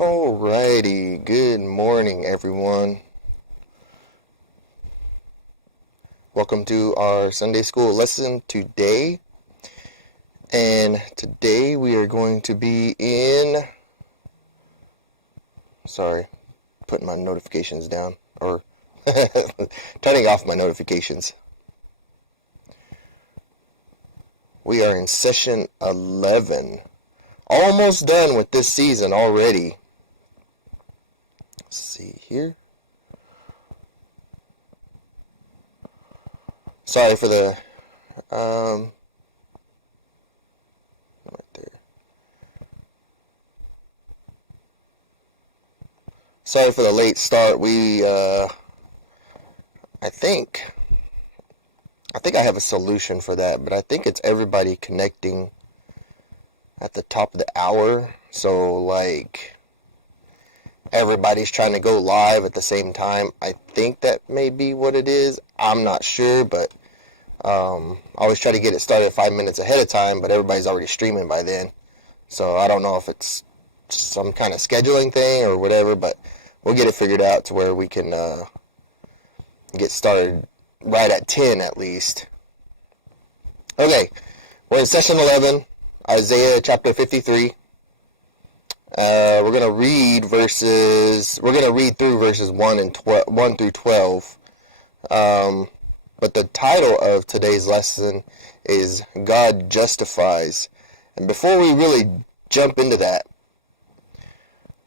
Alrighty, good morning everyone. Welcome to our Sunday school lesson today. And today we are going to be in... putting my notifications down, or turning off my notifications. We are in session 11. Almost done with this season already. Let's see here. Sorry for the right there. Sorry for the late start. I think I have a solution for that, but I think it's everybody connecting at the top of the hour. So like everybody's trying to go live at the same time. I think that may be what it is. I'm not sure, but I always try to get it started 5 minutes ahead of time, but everybody's already streaming by then. So I don't know if it's some kind of scheduling thing or whatever, but we'll get it figured out to where we can get started right at 10 at least. Okay, we're in session 11, Isaiah chapter 53. We're going to read through verses 1 through 12. But the title of today's lesson is God Justifies. And before we really jump into that,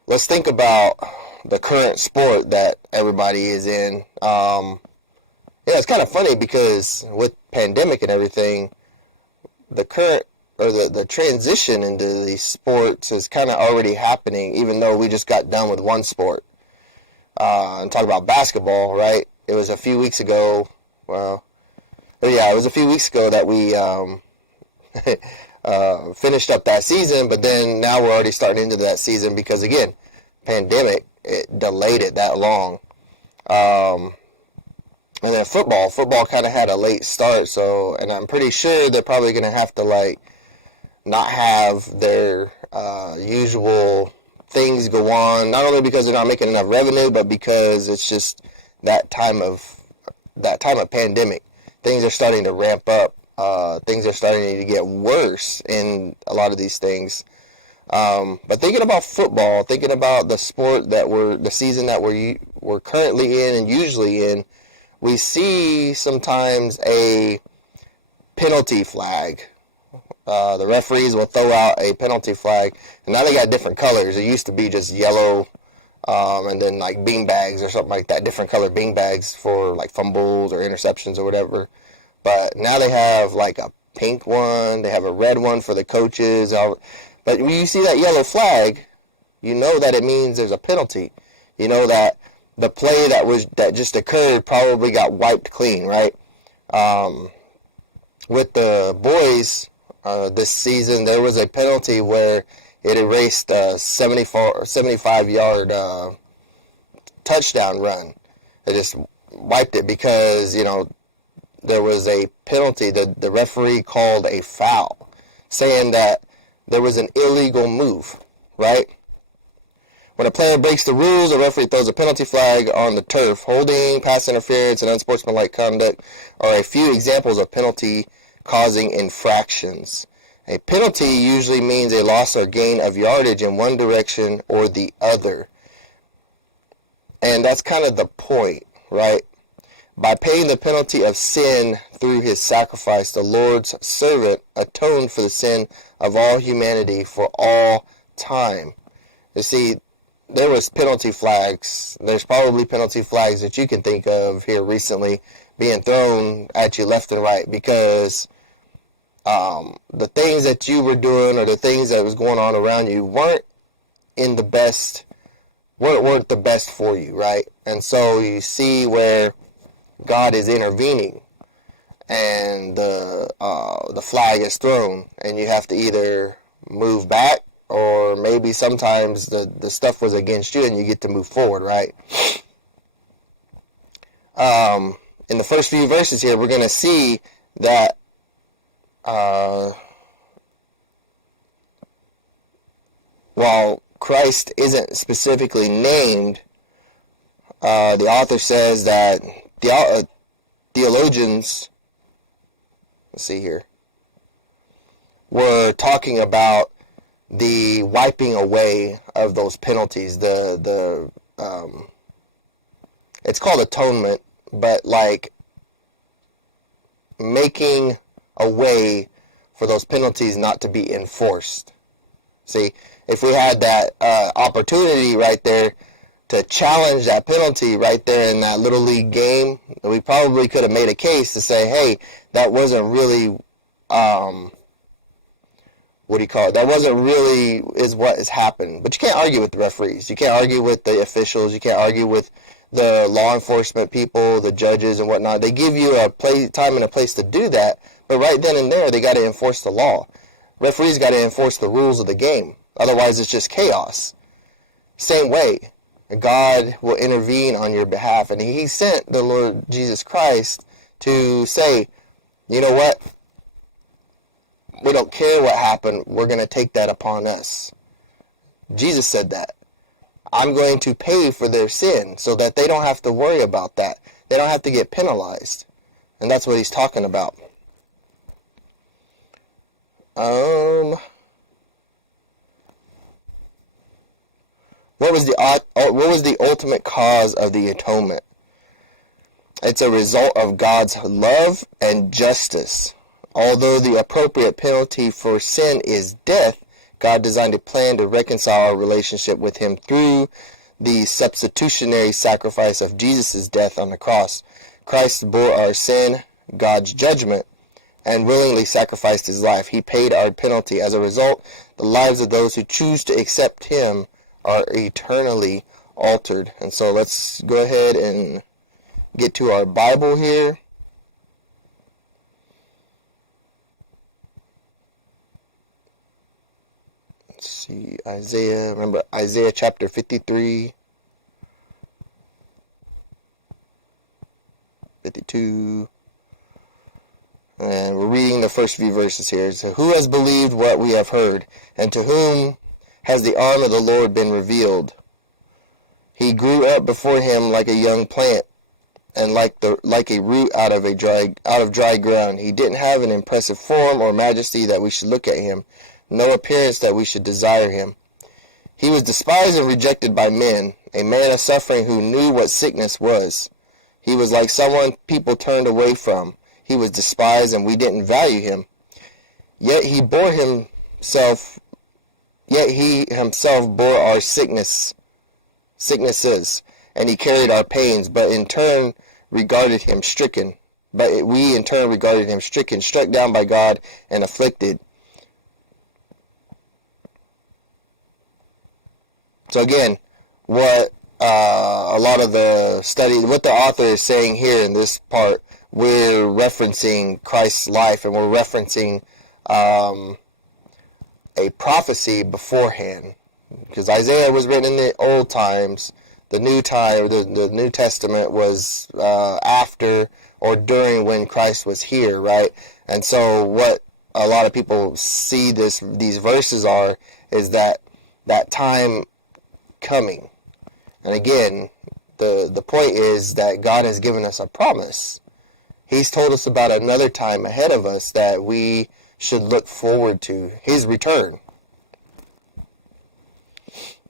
let's think about the current sport that everybody is in. It's kind of funny because with pandemic and everything, the transition into these sports is kind of already happening, even though we just got done with one sport. And talk about basketball, right? It was a few weeks ago. It was a few weeks ago that we finished up that season, but then now we're already starting into that season because, again, pandemic, it delayed it that long. And then football kind of had a late start, and I'm pretty sure they're probably going to have to, not have their usual things go on, not only because they're not making enough revenue, but because it's just that time of pandemic. Things are starting to ramp up. Things are starting to get worse in a lot of these things. But thinking about football, thinking about the sport the season that we're currently in and usually in, we see sometimes a penalty flag. The referees will throw out a penalty flag, and now they got different colors. It used to be just yellow, and then like bean bags or something like that, different color bean bags for like fumbles or interceptions or whatever. But now they have like a pink one, they have a red one for the coaches. But when you see that yellow flag, you know that it means there's a penalty. You know that the play that just occurred probably got wiped clean, right? With the boys this season, there was a penalty where it erased a 75-yard touchdown run. It just wiped it because, there was a penalty. The referee called a foul, saying that there was an illegal move, right? When a player breaks the rules, a referee throws a penalty flag on the turf. Holding, pass interference, and unsportsmanlike conduct are a few examples of penalty-causing infractions. A penalty usually means a loss or gain of yardage in one direction or the other. And that's kind of the point, right? By paying the penalty of sin through his sacrifice, the Lord's servant atoned for the sin of all humanity for all time. You see, there was penalty flags. There's probably penalty flags that you can think of here recently being thrown at you left and right because the things that you were doing or the things that was going on around you weren't the best for you, right? And so you see where God is intervening and the flag is thrown, and you have to either move back or maybe sometimes the stuff was against you and you get to move forward, right? In the first few verses here, we're going to see that while Christ isn't specifically named, the author says that theologians, let's see here, were talking about the wiping away of those penalties. It's called atonement, but like making a way for those penalties not to be enforced. See, if we had that opportunity right there to challenge that penalty right there in that Little League game, we probably could have made a case to say, hey, that wasn't really, what do you call it? That wasn't really is what has happened. But you can't argue with the referees. You can't argue with the officials. You can't argue with the law enforcement people, the judges and whatnot. They give you a time and a place to do that, but right then and there, they got to enforce the law. Referees got to enforce the rules of the game. Otherwise, it's just chaos. Same way, God will intervene on your behalf, and He sent the Lord Jesus Christ to say, you know what? We don't care what happened. We're going to take that upon us. Jesus said that. I'm going to pay for their sin so that they don't have to worry about that. They don't have to get penalized. And that's what He's talking about. What was the ultimate cause of the atonement? It's a result of God's love and justice. Although the appropriate penalty for sin is death, God designed a plan to reconcile our relationship with Him through the substitutionary sacrifice of Jesus' death on the cross. Christ bore our sin, God's judgment, and willingly sacrificed His life. He paid our penalty. As a result, the lives of those who choose to accept Him are eternally altered. And so let's go ahead and get to our Bible here. Let's see, Isaiah, remember Isaiah chapter 53, 52, and we're reading the first few verses here. So, who has believed what we have heard, and to whom has the arm of the Lord been revealed? He grew up before Him like a young plant, and like a root out of dry ground. He didn't have an impressive form or majesty that we should look at Him, no appearance that we should desire Him. He was despised and rejected by men, a man of suffering who knew what sickness was. He was like someone people turned away from. He was despised and we didn't value Him. Yet He himself bore our sicknesses, and He carried our pains, but we in turn regarded Him stricken, struck down by God, and afflicted. So again, what a lot of the study, what the author is saying here in this part, we're referencing Christ's life, and we're referencing a prophecy beforehand. Because Isaiah was written in the old times, the New Testament was after or during when Christ was here, right? And so what a lot of people see these verses is that time coming. And again, the point is that God has given us a promise. He's told us about another time ahead of us that we should look forward to, His return.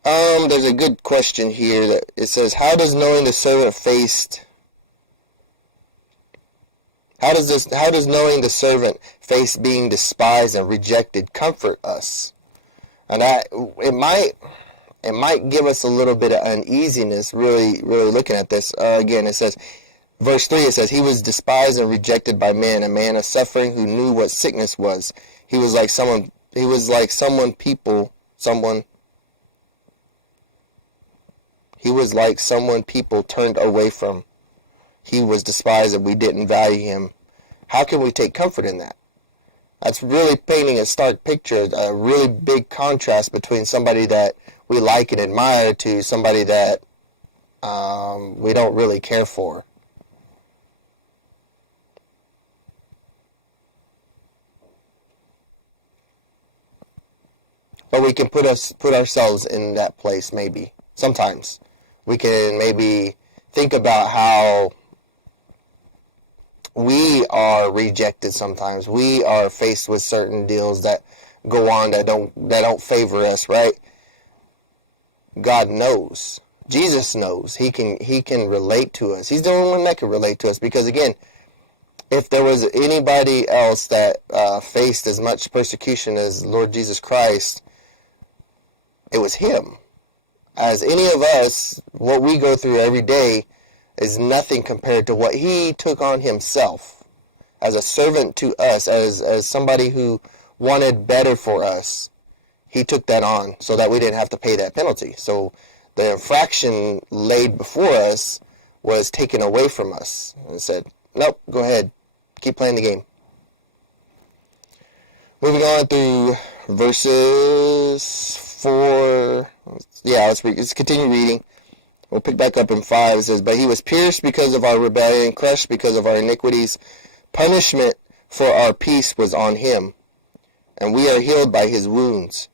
There's a good question here that it says, how does knowing the servant face being despised and rejected comfort us? And it might give us a little bit of uneasiness really looking at this. Again, it says, verse 3, it says, He was despised and rejected by men, a man of suffering who knew what sickness was. He was like someone people turned away from. He was despised and we didn't value Him. How can we take comfort in that? That's really painting a stark picture, a really big contrast between somebody that we like and admire to somebody that we don't really care for. But we can put ourselves in that place maybe. Sometimes. We can maybe think about how we are rejected sometimes. We are faced with certain deals that go on that don't favor us, right? God knows. Jesus knows. He can relate to us. He's the only one that can relate to us, because again, if there was anybody else that faced as much persecution as Lord Jesus Christ, it was him. As any of us, what we go through every day is nothing compared to what he took on himself as a servant to us, as somebody who wanted better for us. He took that on so that we didn't have to pay that penalty. So the infraction laid before us was taken away from us and said, nope, go ahead, keep playing the game. Moving on through verses 4. Yeah, let's continue reading. We'll pick back up in 5. It says, but he was pierced because of our rebellion, crushed because of our iniquities. Punishment for our peace was on him, and we are healed by his wounds.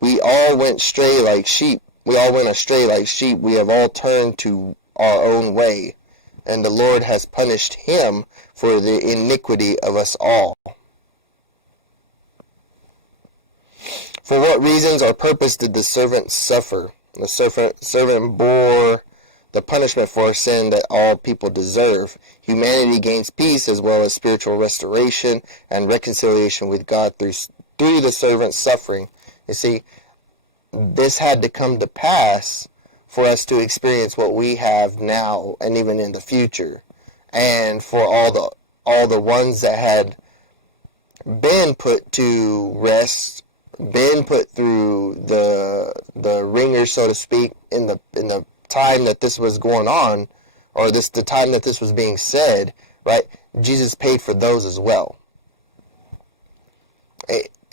We all went astray like sheep. We have all turned to our own way, and the Lord has punished him for the iniquity of us all. For what reasons or purpose did the servant suffer? The servant bore the punishment for sin that all people deserve. Humanity gains peace as well as spiritual restoration and reconciliation with God through the servant's suffering. You see, this had to come to pass for us to experience what we have now and even in the future. And for all the ones that had been put to rest, been put through the ringer, so to speak, in the time that this was going on, or the time that this was being said, right? Jesus paid for those as well.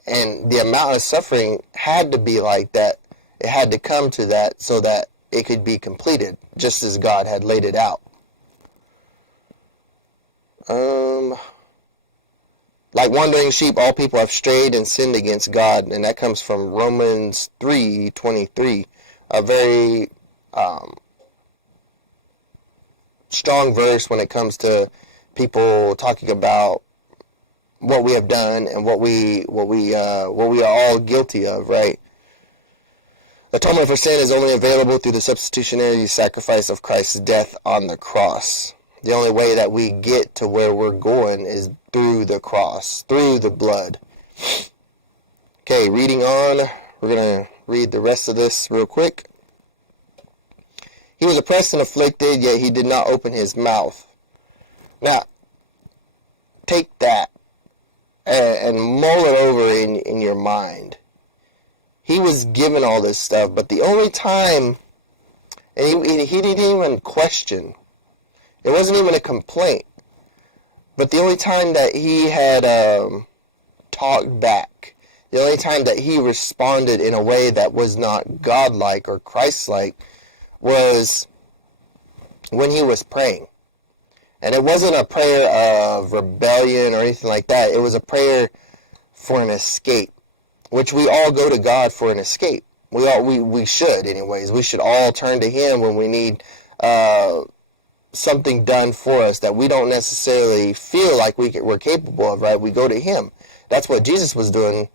And the amount of suffering had to be like that. It had to come to that so that it could be completed, just as God had laid it out. Like wandering sheep, all people have strayed and sinned against God, and that comes from Romans 3:23, a very strong verse when it comes to people talking about what we have done and what we are all guilty of, right? Atonement for sin is only available through the substitutionary sacrifice of Christ's death on the cross. The only way that we get to where we're going is through the cross, through the blood. Okay, reading on. We're going to read the rest of this real quick. He was oppressed and afflicted, yet he did not open his mouth. Now, take that and mull it over in your mind. He was given all this stuff, but the only time, and he didn't even question. It wasn't even a complaint. But the only time that he had talked back, the only time that he responded in a way that was not godlike or Christ-like, was when he was praying. And it wasn't a prayer of rebellion or anything like that. It was a prayer for an escape, which we all go to God for an escape. We should, anyways. We should all turn to him when we need something done for us that we don't necessarily feel like we're capable of, right? We go to him. That's what Jesus was doing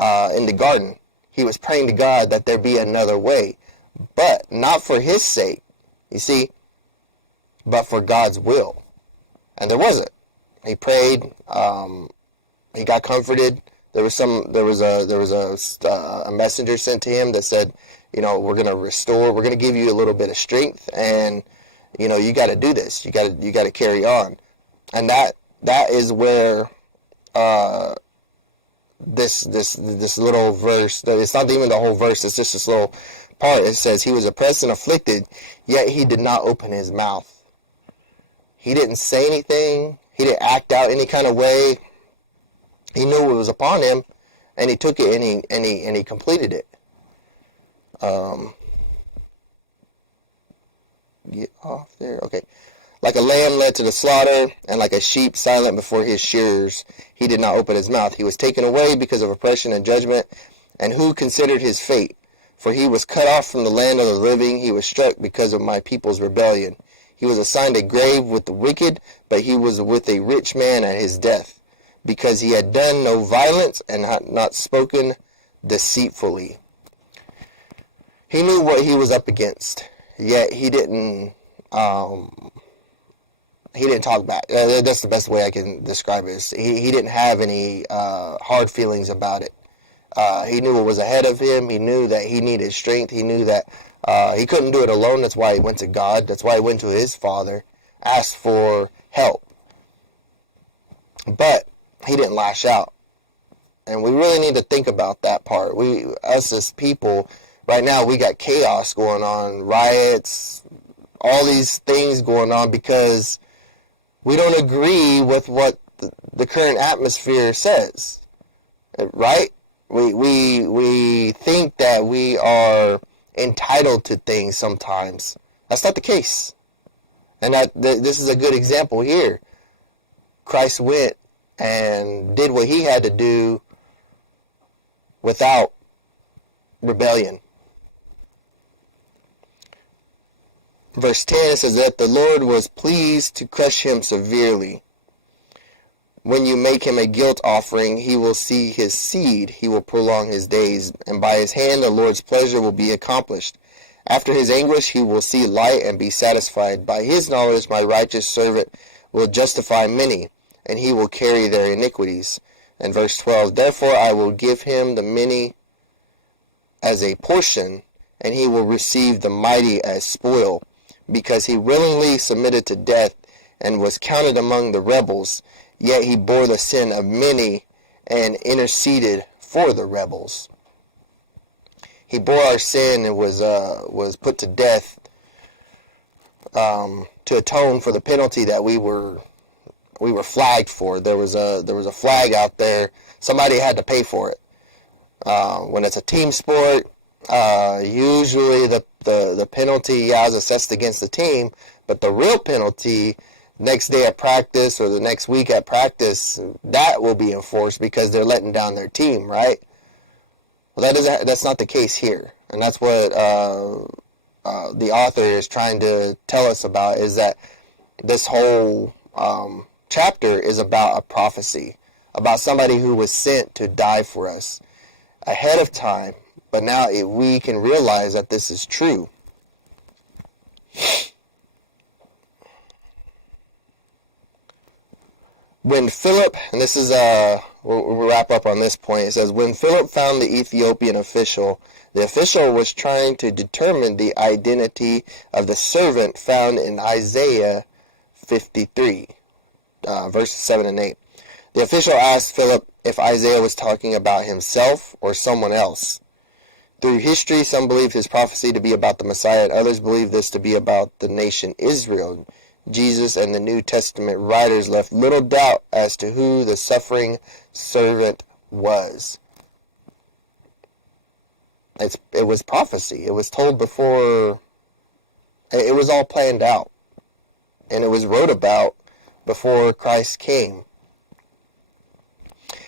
in the garden. He was praying to God that there be another way, but not for his sake, you see, but for God's will. And there wasn't. He prayed. He got comforted. There was a messenger sent to him that said, we're going to restore. We're going to give you a little bit of strength, and you got to do this. You got to carry on. And that is where this little verse, it's not even the whole verse, it's just this little part. It says, he was oppressed and afflicted, yet he did not open his mouth. He didn't say anything. He didn't act out any kind of way. He knew it was upon him, and he took it and he completed it. Get off there. Okay. Like a lamb led to the slaughter, and like a sheep silent before his shearers, he did not open his mouth. He was taken away because of oppression and judgment. And who considered his fate? For he was cut off from the land of the living. He was struck because of my people's rebellion. He was assigned a grave with the wicked, but he was with a rich man at his death, because he had done no violence and had not spoken deceitfully. He knew what he was up against, yet he didn't talk back. That's the best way I can describe it. He didn't have any hard feelings about it. He knew what was ahead of him. He knew that he needed strength. He knew that he couldn't do it alone. That's why he went to God. That's why he went to his father, asked for help. But he didn't lash out. And we really need to think about that part. Us as people, right now, we got chaos going on, riots, all these things going on because we don't agree with what the current atmosphere says, right? We think that we are entitled to things sometimes. That's not the case. And this is a good example here. Christ went and did what he had to do without rebellion. Verse 10 says that the Lord was pleased to crush him severely. When you make him a guilt offering, he will see his seed. He will prolong his days, and by his hand the Lord's pleasure will be accomplished. After his anguish he will see light and be satisfied. By his knowledge my righteous servant will justify many, and he will carry their iniquities. And verse 12, therefore I will give him the many as a portion, and he will receive the mighty as spoil, because he willingly submitted to death and was counted among the rebels. Yet he bore the sin of many and interceded for the rebels. He bore our sin and was put to death to atone for the penalty that we were flagged for. There was a flag out there. Somebody had to pay for it. When it's a team sport, usually the penalty is assessed against the team, but the real penalty next day at practice or the next week at practice, that will be enforced because they're letting down their team, right? Well, that's not the case here. And that's what the author is trying to tell us about, is that this whole chapter is about a prophecy, about somebody who was sent to die for us ahead of time. But now we can realize that this is true. When Philip, and this is, we'll wrap up on this point, it says, when Philip found the Ethiopian official, the official was trying to determine the identity of the servant found in Isaiah 53, verses 7 and 8. The official asked Philip if Isaiah was talking about himself or someone else. Through history, some believe his prophecy to be about the Messiah, and others believe this to be about the nation Israel. Jesus and the New Testament writers left little doubt as to who the suffering servant was. It was prophecy. It was told before. It was all planned out. And it was wrote about before Christ came.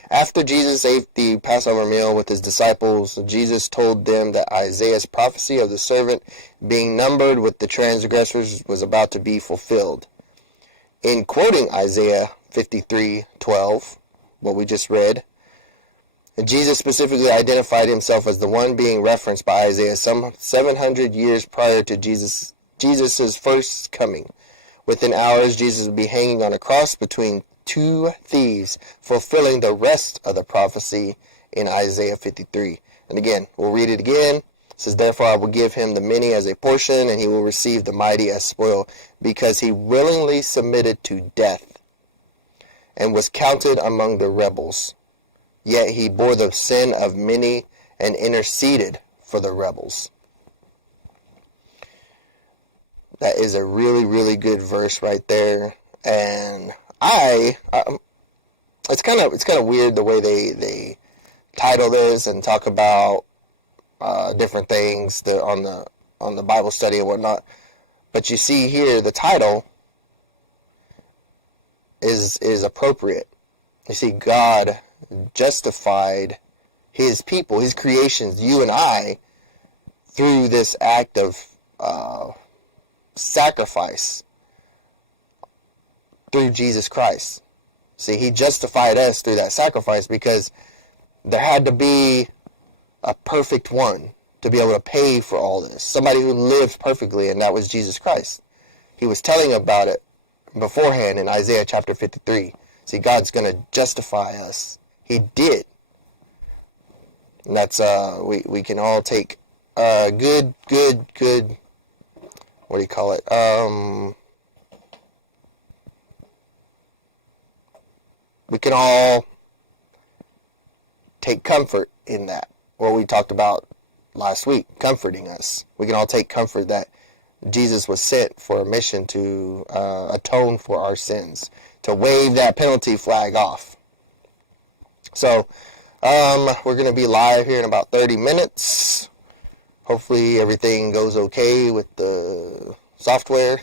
After Jesus ate the Passover meal with his disciples, Jesus told them that Isaiah's prophecy of the servant being numbered with the transgressors was about to be fulfilled. In quoting Isaiah 53:12, what we just read, Jesus specifically identified himself as the one being referenced by Isaiah some 700 years prior to Jesus' first coming. Within hours, Jesus would be hanging on a cross between two thieves, fulfilling the rest of the prophecy in Isaiah 53. And again, we'll read it again. It says, therefore I will give him the many as a portion, and he will receive the mighty as spoil, because he willingly submitted to death and was counted among the rebels. Yet he bore the sin of many and interceded for the rebels. That is a really, really good verse right there. And it's kind of weird the way they title this and talk about different things on the Bible study and whatnot. But you see here the title is appropriate. You see, God justified his people, his creations, you and I, through this act of sacrifice through Jesus Christ. See, he justified us through that sacrifice because there had to be a perfect one to be able to pay for all this. Somebody who lived perfectly, and that was Jesus Christ. He was telling about it beforehand in Isaiah chapter 53. See, God's going to justify us. He did. And that's, we can all take good, what do you call it? We can all take comfort in that. What we talked about last week, comforting us. We can all take comfort that Jesus was sent for a mission to atone for our sins, to wave that penalty flag off. So, we're going to be live here in about 30 minutes. Hopefully everything goes okay with the software.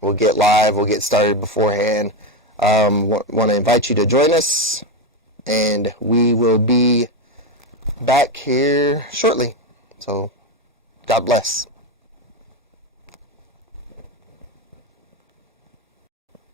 We'll get live. We'll get started beforehand. Want to invite you to join us, and we will be back here shortly. So, God bless.